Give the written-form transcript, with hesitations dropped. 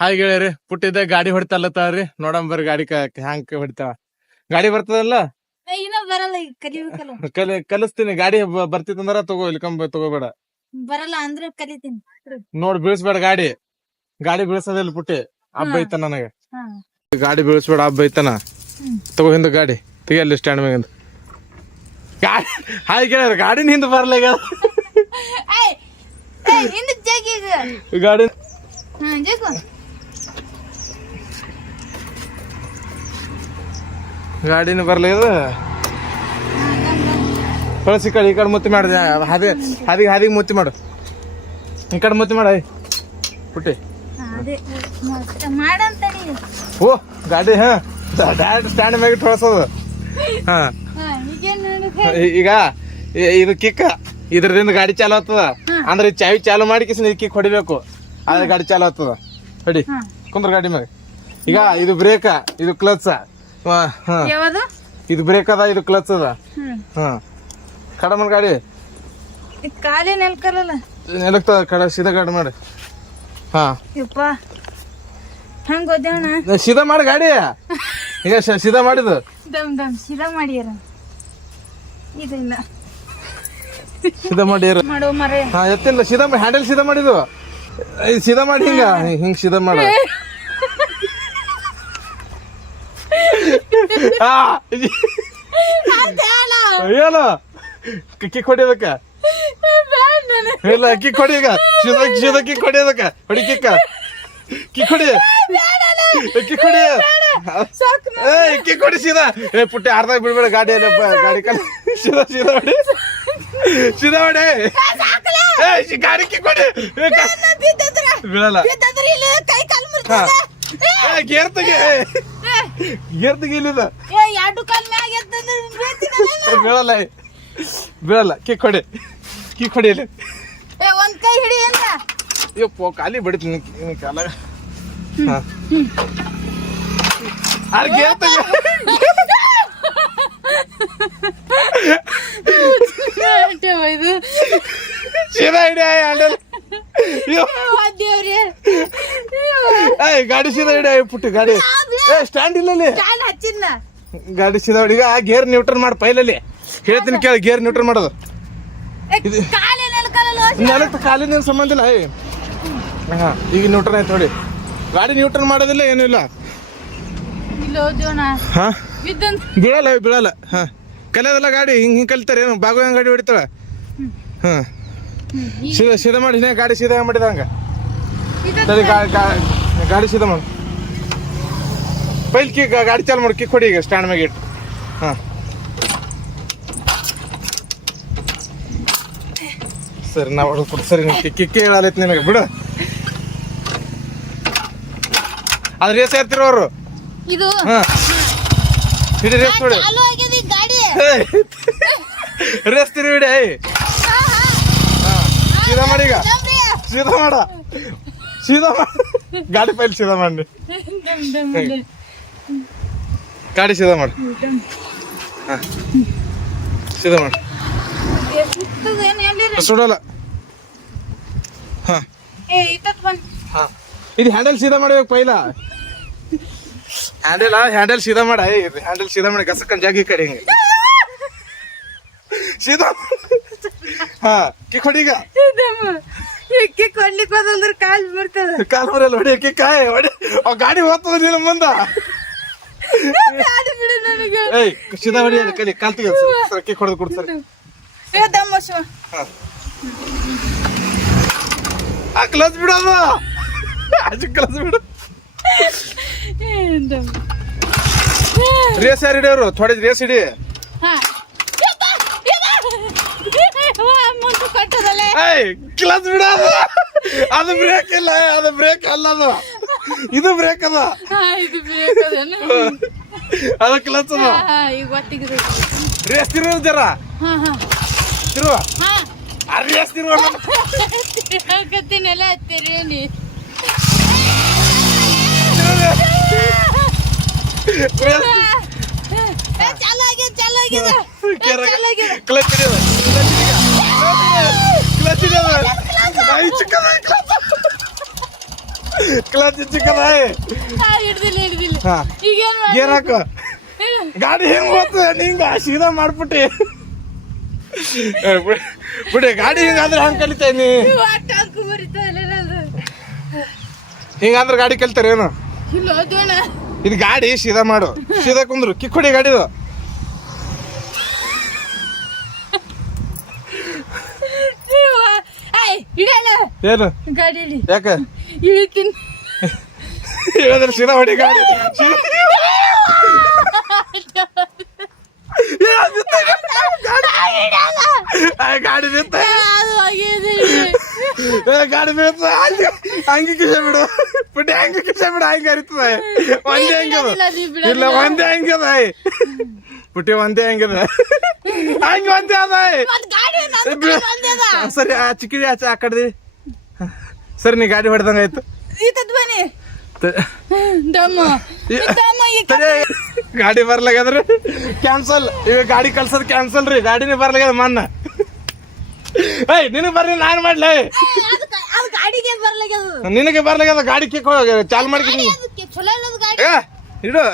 Hi ಗೆಳೆಯರಿ, ಪುಟ್ಟಿದ್ದ ಗಾಡಿ ಹೊಡಿತಲ್ಲತ್ತಾವ್ರಿ. ನೋಡಂಬರ್ರಿ ಗಾಡಿ ಹ್ಯಾಂಗ್ ಹೊಡಿತಾವ. ಗಾಡಿ ಬರ್ತದಲ್ಲ, ಬರಲ್ಲ, ಈಗ ಕಲಿಬೇಕಲ್ಲ. ಕಲಿಸ್ತೀನಿ. ಗಾಡಿ ಬರ್ತಿತ್ತಂದ್ರ ತಗೋ, ಇಲ್ಕೊಂಬ ತಗೋಬೇಡ. ಬರಲ್ಲ ಅಂದ್ರೆ ಕಲಿತೀನಿ. ನೋಡ್ ಬೀಳ್ಸ್ಬೇಡ ಗಾಡಿ. ಗಾಡಿ ಬೀಳ್ಸೋದಿಲ್ಲ ಪುಟ್ಟಿ, ಹಬ್ಬ ಐತ ನನಗೆ. ಗಾಡಿ ಬೀಳ್ಸ್ಬೇಡ, ಹಬ್ಬ ಐತನ. ತಗೋ ಹಿಂದ ಗಾಡಿ ತೆಗಿಯಲ್ಲಿ ಸ್ಟ್ಯಾಂಡ್ ಮ್ಯಾಗಿಂದ. ಗಾಡಿ ಹಾಯ್ ಗೆಳೆಯರ್, ಗಾಡಿನ ಹಿಂದ ಬರ್ಲ ಈಗ. ಗಾಡಿ ಗಾಡಿನ ಬರ್ಲ ಇದು. ಕಳಿಸಿ ಕಡೆ ಈ ಕಡೆ ಮುತ್ತಿ ಮಾಡಿದೆ. ಹಾದಿಗೆ ಮುತ್ತಿ ಮಾಡು. ಈ ಕಡೆ ಮುತ್ತಿ ಮಾಡ ಪುಟ್ಟಿ. ಓ ಗಾಡಿ ಡೈರೆಕ್ಟ್ ಸ್ಟ್ಯಾಂಡ್ ಮ್ಯಾಗ ತೊಳಸೋದು. ಹಾ ಈಗ ಇದು ಕಿಕ್ಕ, ಇದ್ರದಿಂದ ಗಾಡಿ ಚಾಲು ಆಗ್ತದ. ಅಂದ್ರೆ ಚಾವಿ ಚಾಲು ಮಾಡಿ ಕಿಕ್ ಹೊಡಿಬೇಕು, ಆದ್ರೆ ಗಾಡಿ ಚಾಲು ಆಗ್ತದ. ಹೊಡಿ ಕುಂದ್ರ ಗಾಡಿ ಮ್ಯಾಗ. ಈಗ ಇದು ಬ್ರೇಕ್, ಇದು ಕ್ಲಚ್. ಇದು ಬ್ರೇಕ್ ಅದ, ಇದು ಕ್ಲಚ್ ಅದ. ಕಡಮನ್ ಗಾಡಿ ಕಾಲಿ ನೆಲ್ಕಲ್ಲ ನೆಲಕ್ತದ. ಕಡ ಸೀದಾ ಗಾಡಿ ಮಾಡಿ. ಹಾ ಹಂಗ ಓದ್ಯಾವಣ ಸೀದಾ ಮಾಡಿ ಗಾಡಿ. ಈಗ ಸೀದಾ ಮಾಡಿದ್ದು ಸೀದಾ ಮಾಡ್ಯಾರ. ಇದಲ್ಲ ಸೀದಾ ಮಾಡ್ಯಾರ. ಮಾಡೋ ಮರೆ. ಹಾ ಎತ್ತಿಲ್ಲ, ಸೀದಾ ಹ್ಯಾಂಡಲ್ ಸೀದಾ ಮಾಡಿದ್ದು. ಸೀದಾ ಮಾಡಿ ಹಿಂಗ ಸೀದಾ ಮಾಡ. ಏನು ಕಿಕ್ ಹೊಡಿಬೇಕ? ಇಲ್ಲ ಕಿಕ್ ಹೊಡಿ. ಈಗ ಸೀದಾ ಕಿಕ್ ಹೊಡಿಯೋದಕ್ಕ. ಹೊಡಿ ಕಿಕ್ಕ, ಕಿಕ್ ಹೊಡಿ, ಕಿಕ್ ಹೊಡಿ. ಕಿಕ್ ಹೊಡಿ ಸೀದಾ. ಪುಟ್ಟಿ ಅರ್ಧ ಬಿಡ್ಬೇಡ ಗಾಡಿ. ಗಾಡಿ ಕಲ್ ಸೀದಾ ಸೀದಾ ಹೊಡಿ, ಸೀದಾ ಹೊಡಿ. ಗಾಡಿ ಕಿಕ್ ಹೊಡಿ. ಬೀಳಲ್ಲ. ಗೇರ್ ತೆಗಿ, ಗೇರ್ ತೆಗಿ. ಇಲ್ಲಿದ ಬೀಳಲ್ಲ, ಬೀಳಲ್ಲ. ಕಿಕ್ ಹೊಡಿ, ಕಿಕ್ ಹೊಡಿ. ಇಲ್ಲಿ ಒಂದ್ ಕೈ ಹಿಡಿ. ಯಪ್ಪೋ ಖಾಲಿ ಬಡಿತೀನಿ ಕಾಲ. ಗೇರ್ ತೆಗಿ. ಸೀದಾ ಹಿಡಿ ಹ್ಯಾಂಡಲ್. ಗಾಡಿ ಸೀದಾ ಹಿಡಿ ಪುಟ್ಟಿ. ಗಾಡಿ ಸ್ಟ್ಯಾಂಡ್ ಇಲ್ಲ ಅಲ್ಲಿ. ಗಾಡಿ ಸೀದಾ ಹೊಡಿ. ಈಗ ಗೇರ್ ನ್ಯೂಟ್ರಲ್ ಮಾಡಿ ಪೈಲಲ್ಲಿ ಹೇಳ್ತೀನಿ ಕೇಳಿ. ಗೇರ್ ನ್ಯೂಟ್ರಲ್ ಮಾಡೋದು. ನೆಲಕ್ಕೆ ಕಾಲಿನ ಸಂಬಂಧ ಇಲ್ಲ. ಹಾ ಈಗ ನ್ಯೂಟ್ರಲ್ ಆಯ್ತು ನೋಡಿ. ಗಾಡಿ ನ್ಯೂಟ್ರಲ್ ಮಾಡೋದಿಲ್ಲ, ಏನೂ ಇಲ್ಲ. ಹಾ ಬೀಳಲ್ಲ, ಬೀಳಲ್ಲ. ಹಾ ಕಲಿಯೋದಲ್ಲ ಗಾಡಿ. ಹಿಂಗ್ ಕಲಿತಾರೆ. ಏನು ಬಾಗು ಹೆಂಗ್ ಗಾಡಿ ಹೊಡಿತಾಳ. ಹಾ ಸೀದಾ ಸೀದಾ ಮಾಡಿ. ಗಾಡಿ ಸೀದಾ ಮಾಡಿದ ಹಂಗ. ಸರಿ ಗಾಡಿ ಸೀದಾ ಮಾಡು. ಪೈಲ್ ಕಿಕ್ ಗಾಡಿ ಚಾಲು ಮಾಡಿ. ಕಿಕ್ ಹೊಡಿ ಈಗ ಸ್ಟ್ಯಾಂಡ್ ಮ್ಯಾಗ ಇಟ್ಟು. ಹಾ ಸರಿ ನಾವು ಹೊಡ್ಕೊಡು. ಸರಿ ಕಿಕ್ ಹೇಳಲೈತಿ ನಿಮಗೆ, ಬಿಡು. ಅದ್ ರೇಸ್ ಏರ್ತಿರೋ ಅವರು. ಹಾ ಹಿಡಿ ರೇಸ್ ನೋಡಿ. ರೇಸ್ ತಿರಿ ಹಿಡಿ. ಸೀದಾ ಮಾಡಿ ಈಗ. ಸೀದಾ ಮಾಡ, ಸೀದಾ ಮಾಡ. ಗಾಡಿ ಪೈಲ್ ಸೀದಾ ಮಾಡಿ. ಗಾಡಿ ಸೀದಾ ಮಾಡಿ. ಹಾ ಸೀದಾ ಮಾಡಿ. ಸುಡಲ್ಲ. ಹಾ ಇದು ಹ್ಯಾಂಡಲ್ ಸೀದಾ ಮಾಡ್ಬೇಕು ಪೈಲ. ಹ್ಯಾಂಡಲ್ ಸೀದಾ ಮಾಡ. ಹ್ಯಾಂಡಲ್ ಸೀದಾ ಮಾಡಿ ಗಸಕ್ಕನ್ ಜಾಗಿ ಕಡೆ ಹಿಂಗೆ ಸೀದಾ. ಹಾ ಕಿಕ್ ಹೊಡಿ. ಈಗ ಕಿಕ್ ಹೊಡ್ಲಿಕ್ಕೆ ಹೋದಂದ್ರೆ ಕಾಲ್ ಬರ್ತದ. ಕಾಲ್ ಬರಲ್ಲ. ಹೊಡಿ ಕಿಕ್. ಹೊಡಿ. ಗಾಡಿ ಹೋಗ್ತದ ನಿನ್ನ ಮುಂದ. ಏಯ್ ಸೀದಾ ಹೊಡಿ. ಕಲಿ ಕಾಲ್ ತೆಗಿ. ಸರ್ ಕಿಕ್ ಹೊಡೆದು ಕೊಡ್ತಾರೆ. ಆ ಕ್ಲಚ್ ಬಿಡೋದು. ಕ್ಲಚ್ ಬಿಡು. ರೇಸ್ ಯಾರು ಹಿಡಿಯೋರು? ಥೋಡೆ ರೇಸ್ ಹಿಡಿ. ಕ್ಲಚ್ ಬಿಡೋದು. ಅದು ಬ್ರೇಕ್ ಇಲ್ಲ, ಅದು ಬ್ರೇಕ್ ಅಲ್ಲ. ಅದು ಇದು ಬ್ರೇಕ್ ಅದ. ಅದು ಕ್ಲಚ್ ಅದ. ರೇಸ್ ತಿರುವ ಜರ. ತಿರುವ ರೇಸ್ ತಿರುವ. ಕ್ಲಚ್ ಕ್ಲಚ್ ಚಿಕ್ಕದ ಹಿಡ್ದಿಲ್ಲ ಹಾ ಈಗೇನ್ ಗೇರ್ ಹಾಕು ಗಾಡಿ ಹೆಂಗ್ ಹೋಗ್ತದೆ ನಿಂಗ ಸೀದಾ ಮಾಡ್ಬಿಟ್ಟಿ ಬಿಡಿ ಗಾಡಿ ಹಿಂಗಾದ್ರೆ ಹಂಗ್ ಕಲಿತೇನಿ ಟಾಂಕು ಬರಿತಾ ಇಲ್ಲ ಹಿಂಗಂದ್ರೆ ಗಾಡಿ ಕಲಿತಾರೆ ಏನು ಇಲ್ಲ ಅದೇನ ಇದು ಗಾಡಿ ಸೀದಾ ಮಾಡು ಸೀದಾ ಕುಂದ್ರು ಕಿಕ್ ಹೊಡಿ ಗಾಡಿದು ಹಿಡಿಯಲ್ಲ ಏನು ಗಾಡಿ ಹಿಡಿ ಯಾಕೆ ಇಳಿತೀನಿ ಹೇಳಿದ್ರೆ ಸೀದಾ ಹೊಡಿ ಗಾಡಿ ಗಾಡಿ ನಿಂತ ಅದು ಆಗಿದೆ ಗಾಡಿ ನಿಂತ ಹಂಗೆ ಕಿಸೆ ಬಿಡು ಪುಟ್ಟಿ ಹಂಗೆ ಕಿಸೆ ಬಿಡು ಹಂಗೆ ಅರಿತದೆ ಒಂದೇ ಹಂಗದ ಇಲ್ಲ ಒಂದೇ ಹಂಗದ ಪುಟ್ಟಿ ಒಂದೇ ಹಂಗದ ಹಂಗೆ ಒಂದೇ ಅದ ಸರಿ ಆ ಚಿಕ್ಕಡಿ ಆಚೆ ಆ ಕಡ್ದಿ ಸರಿ ನೀ ಗಾಡಿ ಹೊಡೆದಂಗ ಆಯ್ತು ಈತದ್ ಬನ್ನಿ ದಮ್ಮ ಗಾಡಿ ಬರ್ಲಾಗ್ಯದ್ರಿ ಕ್ಯಾನ್ಸಲ್ ಈಗ ಗಾಡಿ ಕಳ್ಸೋದ್ ಕ್ಯಾನ್ಸಲ್ ರೀ ಗಾಡಿನೇ ಬರ್ಲಾಗ್ಯದ ಮನ್ನ ಏಯ್ ನಿನಗೆ ಬರ್ರಿ ನಾನು ಮಾಡ್ಲಿ ಅದು ಗಾಡಿಗೆ ಬರ್ಲಾಗ್ಯದು ನಿನಗೆ ಬರ್ಲಾಗ್ಯದ ಗಾಡಿ ಕಿಕ್ ಚಾಲು ಮಾಡ್ತೀನಿ ಚಲೋ ಇಲ್ಲದ ಗಾಡಿ ಇಡು